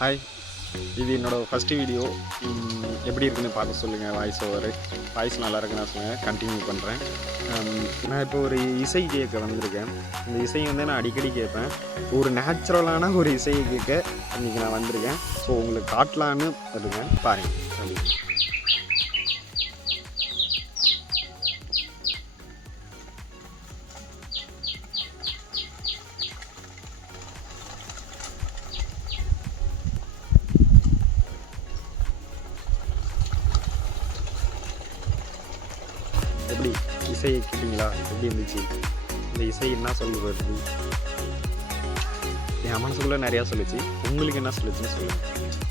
Hi, இது என்னோடய first video. எப்படி இருக்குன்னு பார்த்து சொல்லுங்கள். வாய்ஸ் நல்லா இருக்குன்னு சொல்லுங்கள். கண்டினியூ பண்ணுறேன். நான் இப்போ ஒரு இசை கேட்க வந்திருக்கேன். இந்த இசை வந்து நான் அடிக்கடி கேட்பேன். ஒரு நேச்சுரலான ஒரு இசையை கேட்க இன்றைக்கி நான் வந்திருக்கேன். ஸோ உங்களுக்கு காட்டலான்னு இருக்கேன், பாருங்கள். எப்படி இசையை கேட்டிங்களா? எப்படி இருந்துச்சு? இந்த இசை என்ன சொல்லுவது? என் மனசுக்குள்ளே நிறையா சொல்லிச்சு. உங்களுக்கு என்ன சொல்லுச்சுன்னு சொல்லுங்கள்.